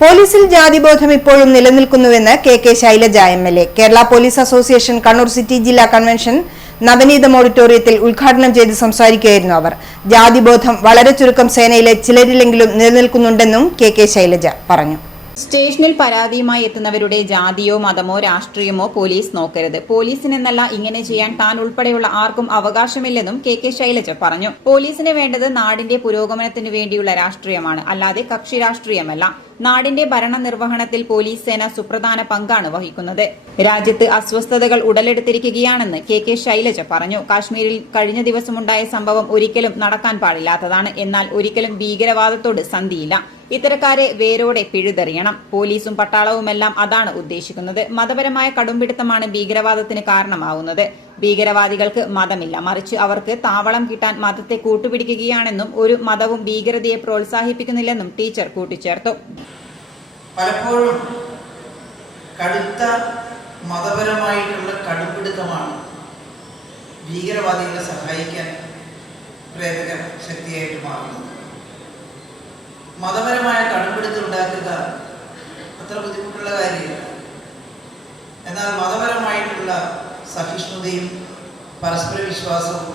പോലീസിൽ ജാതിബോധം ഇപ്പോഴും നിലനിൽക്കുന്നുവെന്ന് K Shailaja MLA. Kerala police association Kannur city ജില്ലാ കൺവെൻഷൻ നവനീതം ഓഡിറ്റോറിയത്തിൽ ഉദ്ഘാടനം ചെയ്ത് സംസാരിക്കുകയായിരുന്നു അവർ. ജാതിബോധം വളരെ ചുരുക്കം സേനയിലെ ചിലരിലെങ്കിലും നിലനിൽക്കുന്നുണ്ടെന്നും കെ ശൈലജ പറഞ്ഞു. സ്റ്റേഷനിൽ പരാതിയുമായി എത്തുന്നവരുടെ ജാതിയോ മതമോ രാഷ്ട്രീയമോ പോലീസ് നോക്കരുത്. പോലീസിനെന്നല്ല ഇങ്ങനെ ചെയ്യാൻ താൻ ഉൾപ്പെടെയുള്ള ആർക്കും അവകാശമില്ലെന്നും കെ ശൈലജ പറഞ്ഞു. പോലീസിന് വേണ്ടത് നാടിന്റെ പുരോഗമനത്തിനു വേണ്ടിയുള്ള രാഷ്ട്രീയമാണ്, അല്ലാതെ കക്ഷി രാഷ്ട്രീയമല്ല. നാടിന്റെ ഭരണനിർവഹണത്തിൽ പോലീസ് സേന സുപ്രധാന പങ്കാണ് വഹിക്കുന്നത്. രാജ്യത്ത് അസ്വസ്ഥതകൾ ഉടലെടുത്തിരിക്കുകയാണെന്ന് കെ ശൈലജ പറഞ്ഞു. കാശ്മീരിൽ കഴിഞ്ഞ ദിവസമുണ്ടായ സംഭവം ഒരിക്കലും നടക്കാൻ പാടില്ലാത്തതാണ്. എന്നാൽ ഒരിക്കലും ഭീകരവാദത്തോട് സന്ധിയില്ല. ഇത്തരക്കാരെ വേരോടെ പിഴുതെറിയണം. പോലീസും പട്ടാളവുമെല്ലാം അതാണ് ഉദ്ദേശിക്കുന്നത്. മതപരമായ കടുംപിടുത്തമാണ് ഭീകരവാദത്തിന് കാരണമാവുന്നത്. ഭീകരവാദികൾക്ക് മതമില്ല, മറിച്ച് അവർക്ക് താവളം കിട്ടാൻ മതത്തെ കൂട്ടുപിടിക്കുകയാണെന്നും ഒരു മതവും ഭീകരതയെ പ്രോത്സാഹിപ്പിക്കുന്നില്ലെന്നും ടീച്ചർ കൂട്ടിച്ചേർത്തു. പലപ്പോഴും കടുത്ത മതപരമായിട്ടുള്ള കടുംപിടുത്തമാണ് ഭീകരവാദികളെ സഹായിക്കാൻ പ്രേരക ശക്തിയായിട്ട് മാറുന്നത്. മതപരമായ കടുംപിടുത്തം ഉണ്ടാക്കുക അത്ര ബുദ്ധിമുട്ടുള്ള കാര്യമില്ല. എന്നാൽ മതപരമായിട്ടുള്ള സഹിഷ്ണുതയും പരസ്പര വിശ്വാസവും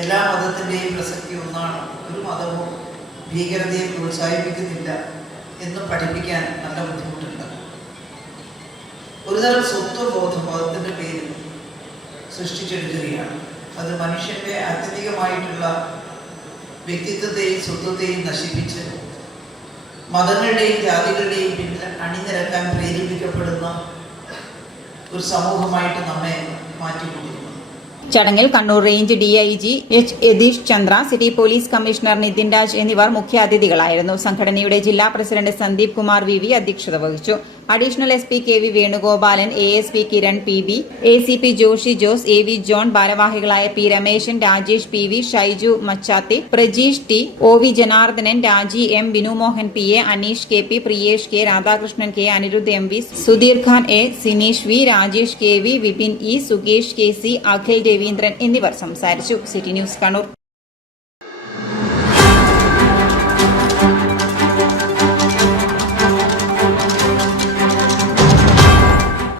എല്ലാ മതത്തിൻ്റെയും പ്രസക്തി ഒന്നാണ്. ഒരു മതവും ഭീകരതയെ പ്രോത്സാഹിപ്പിക്കുന്നില്ല എന്ന് പഠിപ്പിക്കാൻ നല്ല ബുദ്ധിമുട്ടുണ്ട്. ഒരുതരം സ്വത്വബോധം മതത്തിൻ്റെ പേരിൽ സൃഷ്ടിച്ചെടുക്കുകയാണ്. അത് മനുഷ്യൻ്റെ അത്യധികമായിട്ടുള്ള വ്യക്തിത്വത്തെയും സ്വത്വത്തെയും നശിപ്പിച്ച് മതങ്ങളുടെയും ജാതികളുടെയും പിന്നിൽ അണിനിരക്കാൻ പ്രേരിപ്പിക്കപ്പെടുന്ന ഒരു സമൂഹമായിട്ട് നമ്മെ മാറ്റിക്കൊണ്ടിരിക്കുന്നു. ചടങ്ങിൽ Kannur range DIG H. Yathish Chandra, city police commissioner Nithin Raj എന്നിവർ മുഖ്യാതിഥികളായിരുന്നു. സംഘടനയുടെ ജില്ലാ പ്രസിഡന്റ് സന്ദീപ് കുമാർ VV അധ്യക്ഷത വഹിച്ചു. Additional SP KV Venugopalan, ASP Kiran PB, ACP Joshi Jose, AV John, ഭാരവാഹികളായ P. Rameshan, Rajesh PV, Shaiju Machathi, Prajeesh T, OV Janardhanan, Raji M, Binumohan PA, Aneesh KP, Priyesh K, Radhakrishnan K, Anirudh MV, Sudheer Khan A, Sineesh V, Rajesh KV, Vipin E, Sukesh KC, Akhil Raveendran എന്നിവർ സംസാരിച്ചു. City news Kannur.